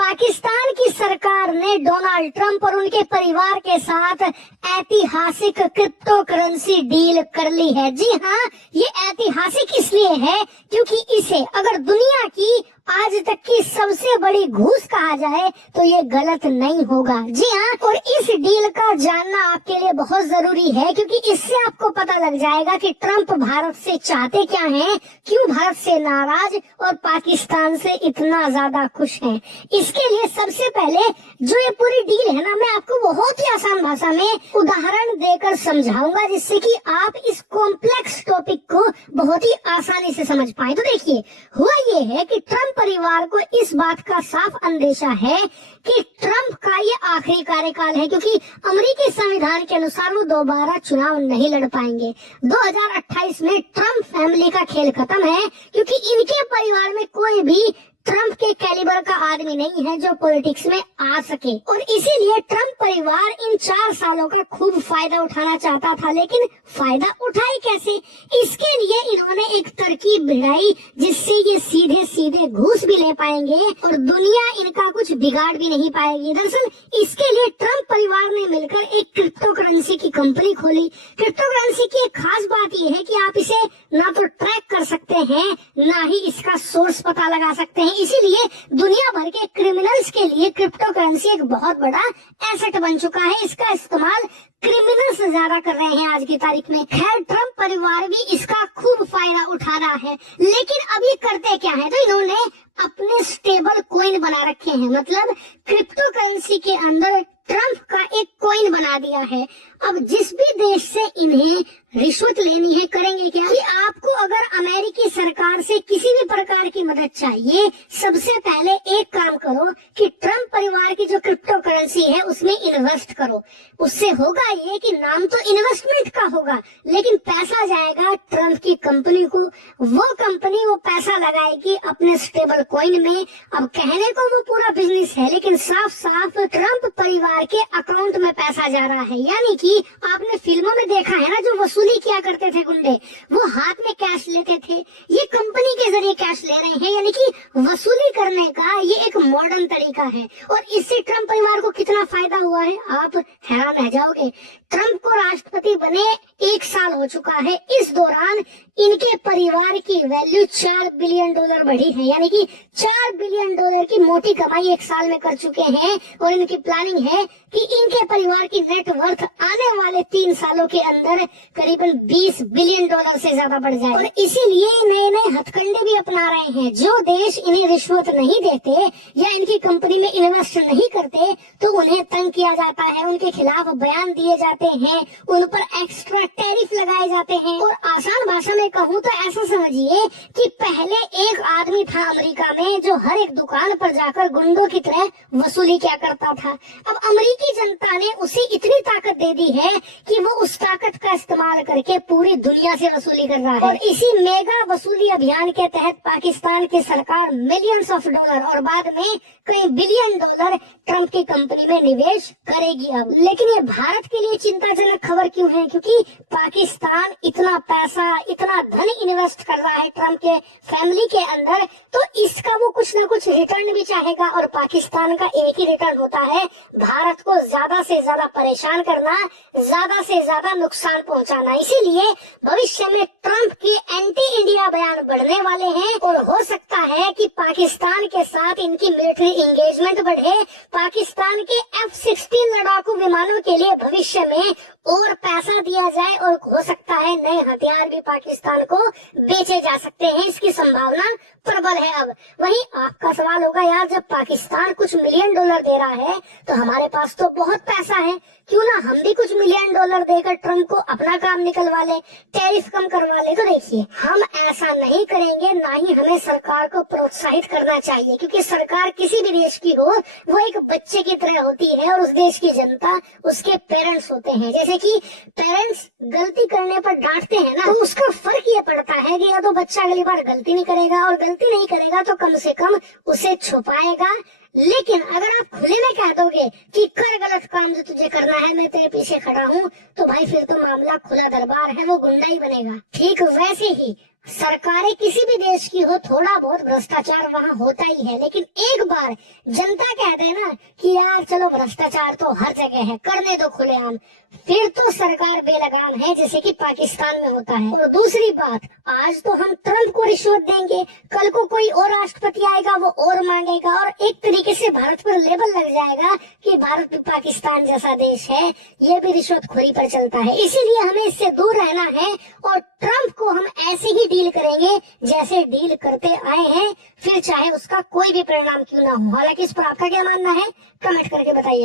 पाकिस्तान की सरकार ने डोनाल्ड ट्रंप और उनके परिवार के साथ ऐतिहासिक क्रिप्टो करेंसी डील कर ली है। जी हाँ, ये ऐतिहासिक इसलिए है क्योंकि इसे अगर दुनिया की आज तक की सबसे बड़ी घूस कहा जाए तो ये गलत नहीं होगा। जी हाँ, और इस डील का जानना आपके लिए बहुत जरूरी है क्योंकि इससे आपको पता लग जाएगा कि ट्रंप भारत से चाहते क्या हैं, क्यों भारत से नाराज और पाकिस्तान से इतना ज्यादा खुश हैं। इसके लिए सबसे पहले जो ये पूरी डील है ना, मैं आपको बहुत ही आसान भाषा में उदाहरण देकर समझाऊंगा जिससे कि आप इस कॉम्प्लेक्स टॉपिक को बहुत ही आसानी से समझ पाए। तो देखिए, हुआ ये है कि ट्रंप परिवार को इस बात का साफ अंदेशा है कि ट्रंप का ये आखिरी कार्यकाल है क्योंकि अमेरिकी संविधान के अनुसार वो दोबारा चुनाव नहीं लड़ पाएंगे। 2028 में ट्रंप फैमिली का खेल खत्म है क्योंकि इनके परिवार में कोई भी ट्रंप के कैलिबर का आदमी नहीं है जो पॉलिटिक्स में आ सके, और इसीलिए ट्रंप परिवार इन 4 सालों का खूब फायदा उठाना चाहता था। लेकिन फायदा उठाए कैसे? इसके लिए इन्होंने एक तरकीब भिड़ाई जिससे ये सीधे सीधे घूस भी ले पाएंगे और दुनिया इनका कुछ बिगाड़ भी नहीं पाएगी। दरअसल इसके लिए ट्रंप परिवार ने मिलकर एक क्रिप्टो करेंसी की कंपनी खोली। क्रिप्टो करेंसी की एक खास बात यह है कि आप इसे ना तो ट्रैक कर सकते हैं, ना ही इसका सोर्स पता लगा सकते हैं। इसीलिए दुनिया भर के क्रिमिनल्स के लिए क्रिप्टो करेंसी एक बहुत बड़ा एसेट बन चुका है। इसका इस्तेमाल क्रिमिनल्स ज्यादा कर रहे हैं आज की तारीख में। खैर, ट्रंप परिवार भी इसका खूब फायदा उठा रहा है, लेकिन अभी करते क्या है, तो इन्होंने अपने स्टेबल कॉइन बना रखे हैं। मतलब क्रिप्टो करेंसी के अंदर ट्रंप का एक कॉइन बना दिया है। अब जिस भी देश से इन्हें रिश्वत लेनी है, करेंगे क्या कि आपको अगर अमेरिकी सरकार से किसी भी प्रकार की मदद चाहिए, सबसे पहले एक काम करो कि ट्रंप परिवार की जो क्रिप्टो करेंसी है उसमें इन्वेस्ट करो। उससे होगा ये कि नाम तो इन्वेस्टमेंट का होगा, लेकिन पैसा जाएगा ट्रंप की कंपनी को। वो कंपनी वो पैसा लगाएगी अपने स्टेबल कॉइन में। अब कहने को वो पूरा बिजनेस है, लेकिन साफ साफ ट्रंप परिवार के अकाउंट में पैसा जा रहा है। यानी कि आपने फिल्मों में देखा है ना, जो वसूली किया करते थे गुंडे, वो हाथ में कैश लेते थे, ये कंपनी के जरिए कैश ले रहे हैं। यानी कि वसूली करने का ये एक मॉडर्न तरीका है। और इससे ट्रंप परिवार को कितना फायदा हुआ है आप हैरान रह जाओगे। ट्रंप को राष्ट्रपति बने 1 साल हो चुका है। इस दौरान इनके परिवार की वैल्यू $4 बिलियन बढ़ी है। यानी कि $4 बिलियन की मोटी कमाई 1 साल में कर चुके हैं। और इनकी प्लानिंग है कि इनके परिवार की नेटवर्थ आने वाले 3 सालों के अंदर करीबन $20 बिलियन से ज्यादा बढ़ जाए। और इसीलिए नए नए हथकंडे भी अपना रहे हैं। जो देश इन्हें रिश्वत नहीं देते या इनकी कंपनी में इन्वेस्ट नहीं करते तो उन्हें तंग किया जाता है, उनके खिलाफ बयान दिए जाते हैं, उन पर एक्स्ट्रा टैरिफ लगाए जाते हैं। और आसान भाषा में कहूँ तो ऐसा समझिए कि पहले एक आदमी था अमेरिका में जो हर एक दुकान पर जाकर गुंडों की तरह वसूली किया करता था। अब अमेरिकी जनता ने उसे इतनी ताकत दे दी है कि वो उस ताकत का इस्तेमाल करके पूरी दुनिया से वसूली कर रहा है। और इसी मेगा वसूली अभियान के तहत पाकिस्तान की सरकार मिलियंस ऑफ डॉलर और बाद में कई बिलियन डॉलर ट्रंप की कंपनी में निवेश करेगी। अब लेकिन ये भारत के लिए चिंताजनक खबर क्यों है? क्योंकि पाकिस्तान इतना पैसा, इतना धन इन्वेस्ट कर रहा है ट्रंप के फैमिली के अंदर, तो इसका वो कुछ ना कुछ रिटर्न भी चाहेगा। और पाकिस्तान का एक ही रिटर्न होता है, भारत को ज्यादा से ज्यादा परेशान करना, ज्यादा से ज्यादा नुकसान पहुंचाना। इसीलिए भविष्य में ट्रंप की एंटी इंडिया बयान बढ़ने वाले हैं और हो सकता है कि पाकिस्तान के साथ इनकी मिलिट्री एंगेजमेंट बढ़े। पाकिस्तान के F-16 लड़ाकू विमानों के लिए भविष्य में और पैसा दिया जाए और हो सकता है नए हथियार भी पाकिस्तान को बेचे जा सकते हैं। इसकी संभावना प्रबल है। अब वहीं आपका सवाल होगा, यार जब पाकिस्तान कुछ $मिलियन दे रहा है तो हमारे पास तो बहुत पैसा है, क्यों ना हम भी कुछ $मिलियन देकर ट्रंप को अपना काम निकलवा ले, टैरिफ कम करवा ले। तो देखिए, हम ऐसा नहीं करेंगे, ना ही हमें सरकार को प्रोत्साहित करना चाहिए, क्योंकि सरकार किसी भी देश की हो वो एक बच्चे की तरह होती है और उस देश की जनता उसके पेरेंट्स होते हैं। जैसे कि पेरेंट्स गलती करने पर डांटते हैं ना, तो उसका फर्क ये पड़ता है कि या तो बच्चा अगली बार गलती नहीं करेगा, और गलती नहीं करेगा तो कम से कम उसे छुपाएगा। लेकिन अगर आप खुले में कह दोगे कि कर गलत काम जो तुझे करना है, मैं तेरे पीछे खड़ा हूँ, तो भाई फिर तो मामला खुला दरबार है, वो गुंडा ही बनेगा। ठीक वैसे ही सरकारें किसी भी देश की हो, थोड़ा बहुत भ्रष्टाचार वहाँ होता ही है, लेकिन एक बार जनता कह दे ना कि यार चलो भ्रष्टाचार तो हर जगह है, करने दो खुलेआम, फिर तो सरकार बेलगाम है, जैसे कि पाकिस्तान में होता है। और दूसरी बात, आज तो हम ट्रंप को रिश्वत देंगे, कल को कोई और राष्ट्रपति आएगा वो और मांगेगा, और एक तरीके से भारत पर लेबल लग जाएगा कि भारत भी पाकिस्तान जैसा देश है, ये भी रिश्वतखोरी पर चलता है। इसीलिए हमें इससे दूर रहना है और ट्रंप को हम ऐसे ही डील करेंगे जैसे डील करते आए हैं, फिर चाहे उसका कोई भी परिणाम क्यों ना हो। हालांकि इस पर आपका क्या मानना है, कमेंट करके बताइए।